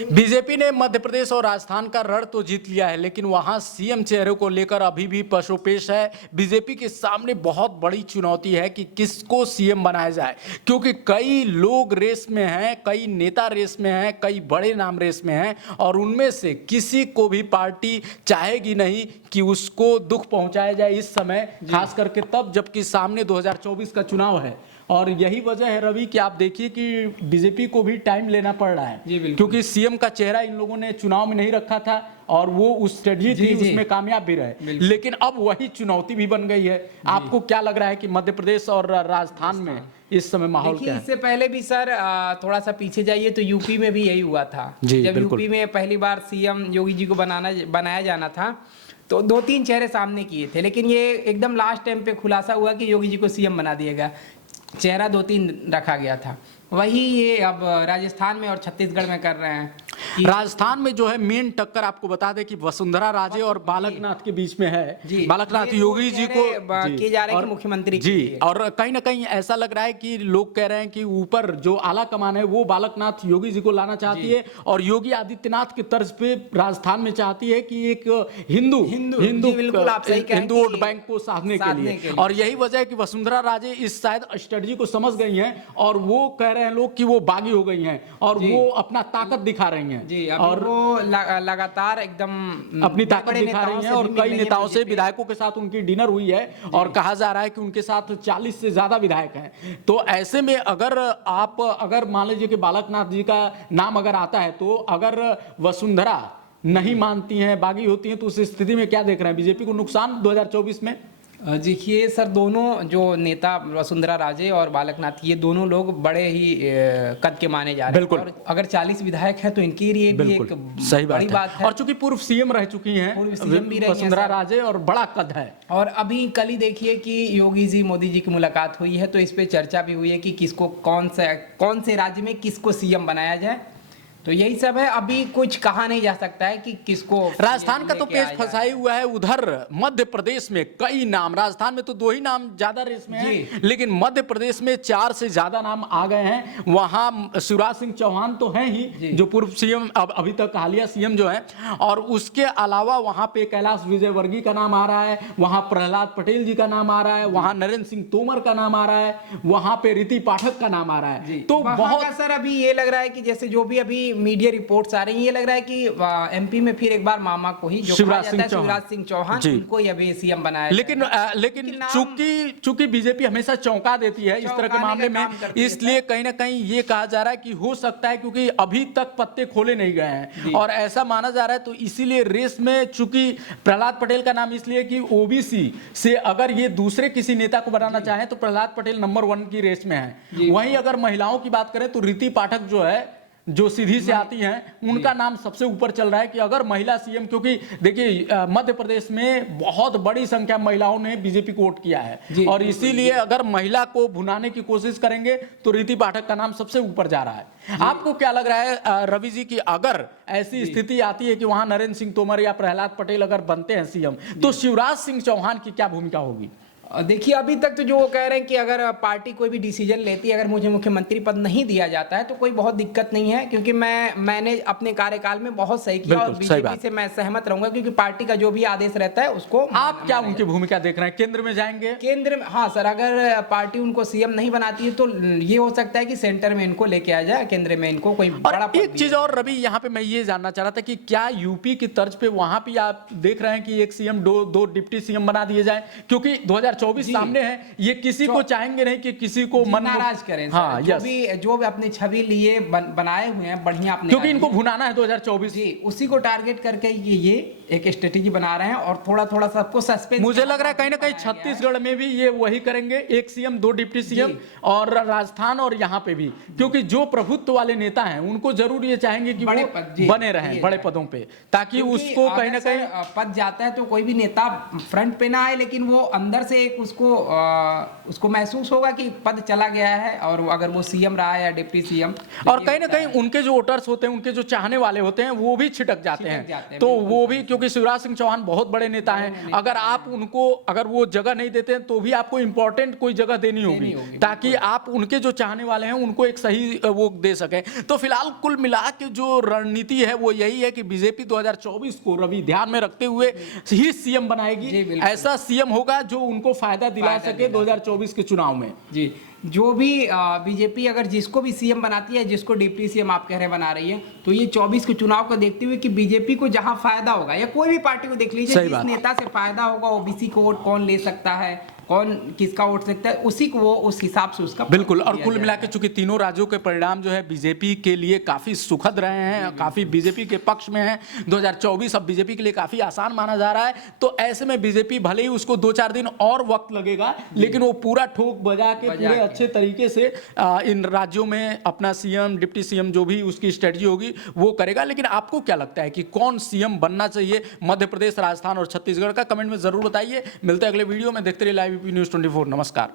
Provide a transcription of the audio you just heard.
BJP ने मध्य प्रदेश और राजस्थान का रण तो जीत लिया है, लेकिन वहां सीएम चेहरे को लेकर अभी भी पशोपेश है। बीजेपी के सामने बहुत बड़ी चुनौती है कि किसको सीएम बनाया जाए, क्योंकि कई लोग रेस में हैं, कई नेता रेस में हैं, कई बड़े नाम रेस में हैं, और उनमें से किसी को भी पार्टी चाहेगी नहीं कि उसको दुख पहुंचाया जाए इस समय, खास करके तब जबकि सामने 2024 का चुनाव है। और यही वजह है रवि कि आप देखिए कि बीजेपी को भी टाइम लेना पड़ रहा है, क्योंकि सीएम का चेहरा इन लोगों ने चुनाव में नहीं रखा था और वो उस स्ट्रेटजी थी, उसमें कामयाब भी रहे, लेकिन अब वही चुनौती भी बन गई है। आपको क्या लग रहा है कि मध्य प्रदेश और राजस्थान में इस समय माहौल क्या है? इससे पहले भी सर थोड़ा सा पीछे जाइए तो यूपी में भी यही हुआ था। जब यूपी में पहली बार सीएम योगी जी को बनाया जाना था तो 2-3 चेहरे सामने किए थे, लेकिन ये एकदम लास्ट टाइम पे खुलासा हुआ कि योगी जी को सीएम बना दिया गया, चेहरा 2-3 रखा गया था। वही ये अब राजस्थान में और छत्तीसगढ़ में कर रहे हैं। राजस्थान में जो है मेन टक्कर आपको बता दें कि वसुंधरा राजे और बालकनाथ के बीच में है। बालकनाथ योगी जी को किए जा रहे हैं कि मुख्यमंत्री जी, और कहीं ना कहीं ऐसा लग रहा है कि लोग कह रहे हैं कि ऊपर जो आला कमान है वो बालकनाथ योगी जी को लाना चाहती है, और योगी आदित्यनाथ की तर्ज पे राजस्थान में चाहती है कि एक हिंदू वोट बैंक को साधने के लिए। और यही वजह है कि वसुंधरा राजे इस शायद स्ट्रेटजी को समझ गई हैं, और वो कह रहे हैं लोग कि वो बागी हो गई हैं और वो अपना ताकत दिखा रही हैं जी, और वो लगातार एकदम अपनी ताकत दिखा रही हैं। और कई नेताओं से, विधायकों के साथ उनकी डिनर हुई है और कहा जा रहा है कि उनके साथ 40 से ज्यादा विधायक हैं। तो ऐसे में अगर मान लीजिए कि बालकनाथ जी का नाम अगर आता है, तो अगर वसुंधरा नहीं मानती हैं, बागी होती हैं, तो उस स्थिति में क्या देख रहे हैं? बीजेपी को नुकसान 2024 में? देखिए सर, दोनों जो नेता वसुंधरा राजे और बालकनाथ, ये दोनों लोग बड़े ही कद के माने जा रहे हैं, और अगर 40 विधायक हैं तो इनके लिए भी एक सही बड़ी बात है। और चूंकि पूर्व सीएम रह चुकी हैं वसुंधरा राजे, और बड़ा कद है। और अभी कल ही देखिए कि योगी जी मोदी जी की मुलाकात हुई है, तो इस पे चर्चा भी हुई है कि किसको कौन से राज्य में किसको सीएम बनाया जाए। तो यही सब है, अभी कुछ कहा नहीं जा सकता है कि किसको। राजस्थान का तो पेच फंसाई हुआ है। उधर मध्य प्रदेश में कई नाम, राजस्थान में तो 2 ही नाम ज्यादा रेस में हैं, लेकिन मध्य प्रदेश में 4 से ज्यादा नाम आ गए हैं। वहां शिवराज सिंह चौहान तो हैं ही, जो पूर्व सीएम, अभी तक हालिया सीएम जो है, और उसके अलावा वहां पे कैलाश विजयवर्गीय का नाम आ रहा है, वहां प्रहलाद पटेल जी का नाम आ रहा है, वहां नरेंद्र सिंह तोमर का नाम आ रहा है, वहां पे रीति पाठक का नाम आ रहा है। तो बहुत सर अभी ये लग रहा है कि जैसे जो भी अभी मीडिया रिपोर्ट्स आ रही हैं, ये लग रहा है कि एमपी में फिर एक बार मामा को ही, जो शिवराज सिंह चौहान, उनको ही अभी सीएम बनाया। लेकिन चूंकि बीजेपी हमेशा चौंका देती है इस तरह के मामले में, इसलिए कहीं ना कहीं ये कहा जा रहा है कि हो सकता है, क्योंकि अभी तक पत्ते खोले नहीं गए हैं और ऐसा माना जा रहा है, तो इसीलिए रेस में चूंकि प्रहलाद पटेल का नाम इसलिए कि ओबीसी से अगर ये दूसरे किसी नेता को बनाना चाहें तो प्रहलाद पटेल नंबर 1 की रेस में है। वहीं अगर महिलाओं की बात करें तो रीति पाठक जो है, जो सीधी से आती हैं, उनका नाम सबसे ऊपर चल रहा है कि अगर महिला सीएम, क्योंकि देखिए मध्य प्रदेश में बहुत बड़ी संख्या महिलाओं ने बीजेपी को वोट किया है, और इसीलिए अगर महिला को भुनाने की कोशिश करेंगे तो रीति पाठक का नाम सबसे ऊपर जा रहा है। आपको क्या लग रहा है रवि जी की अगर ऐसी स्थिति आती है कि वहां नरेंद्र सिंह तोमर या प्रहलाद पटेल अगर बनते हैं सीएम, तो शिवराज सिंह चौहान की क्या भूमिका होगी? देखिए अभी तक तो जो वो कह रहे हैं कि अगर पार्टी कोई भी डिसीजन लेती है, अगर मुझे मुख्यमंत्री पद नहीं दिया जाता है तो कोई बहुत दिक्कत नहीं है, क्योंकि मैंने अपने कार्यकाल में बहुत सही किया और बीजेपी से मैं सहमत रहूंगा, क्योंकि पार्टी का जो भी आदेश रहता है उसको। आप क्या उनकी भूमिका देख रहे हैं? केंद्र में जाएंगे? केंद्र में, हाँ सर, अगर पार्टी उनको सीएम नहीं बनाती है तो ये हो सकता है कि सेंटर में इनको लेके आ जाए, केंद्र में इनको कोई बड़ा। एक चीज और रवि, यहाँ पे मैं ये जानना चाह रहा था कि क्या यूपी की तर्ज पे वहां पे आप देख रहे हैं कि एक सीएम, दो डिप्टी सीएम बना दिए जाए, क्योंकि 2024 सामने है, ये किसी को चाहेंगे नहीं कि किसी को मन नाराज करें। हाँ, जो भी अपनी छवि लिए बनाए हुए हैं बढ़िया अपने, क्योंकि इनको भुनाना है 2024, जी उसी को टारगेट करके ये एक स्ट्रेटेजी बना रहे हैं, और थोड़ा थोड़ा सबको सस्पेंस। मुझे लग रहा है कहीं ना कहीं छत्तीसगढ़ में भी ये वही करेंगे, 1 सीएम 2 डिप्टी सीएम, और राजस्थान और यहाँ पे भी, क्योंकि जो प्रभुत्व वाले नेता हैं उनको जरूर ये चाहेंगे कि वो बने रहें बड़े पदों पे, ताकि उसको कहीं ना कहीं पद जाता है तो कोई भी नेता फ्रंट पे ना आए, लेकिन वो अंदर से एक उसको महसूस होगा कि पद चला गया है, और अगर वो सीएम रहा है या डिप्टी सीएम, और कहीं ना कहीं उनके जो वोटर्स होते हैं, उनके जो चाहने वाले होते हैं, वो भी छिटक जाते हैं। तो वो भी, क्योंकि शिवराज सिंह चौहान बहुत बड़े नेता हैं, अगर आप उनको अगर वो जगह नहीं देते हैं तो भी आपको इंपॉर्टेंट कोई जगह देनी होगी ताकि आप उनके जो चाहने वाले हैं उनको एक सही वो दे सकें। तो फिलहाल कुल मिला के जो रणनीति है वो यही है कि बीजेपी 2024 को रवि ध्यान में रखते हुए ही सीएम बनाएगी। ऐसा सीएम होगा जो उनको फायदा दिला सके 2024 के चुनाव में। जी, जो भी बीजेपी अगर जिसको भी सीएम बनाती है, जिसको डिप्टी सीएम आप कह रहे बना रही है, तो ये 24 के चुनाव को देखते हुए कि बीजेपी को जहां फायदा होगा, या कोई भी पार्टी को देख लीजिए, जिस नेता से फायदा होगा, ओबीसी को वोट कौन ले सकता है, कौन किसका वोट सकता है, उसी को वो उस हिसाब से उसका बिल्कुल। और कुल मिला के चूंकि तीनों राज्यों के परिणाम जो है बीजेपी के लिए काफी सुखद रहे हैं, काफी बीजेपी के पक्ष में है। 2024 अब बीजेपी के लिए काफी आसान माना जा रहा है। तो ऐसे में बीजेपी भले ही उसको 2-4 दिन और वक्त लगेगा, लेकिन वो पूरा ठोक बजा के पूरे अच्छे तरीके से इन राज्यों में अपना सीएम, डिप्टी सीएम जो भी उसकी स्ट्रेटजी होगी वो करेगा। लेकिन आपको क्या लगता है कि कौन सीएम बनना चाहिए मध्य प्रदेश, राजस्थान और छत्तीसगढ़ का? कमेंट में जरूर बताइए। मिलते हैं अगले वीडियो में। देखते रहिए लाइव न्यूज़ 24। नमस्कार।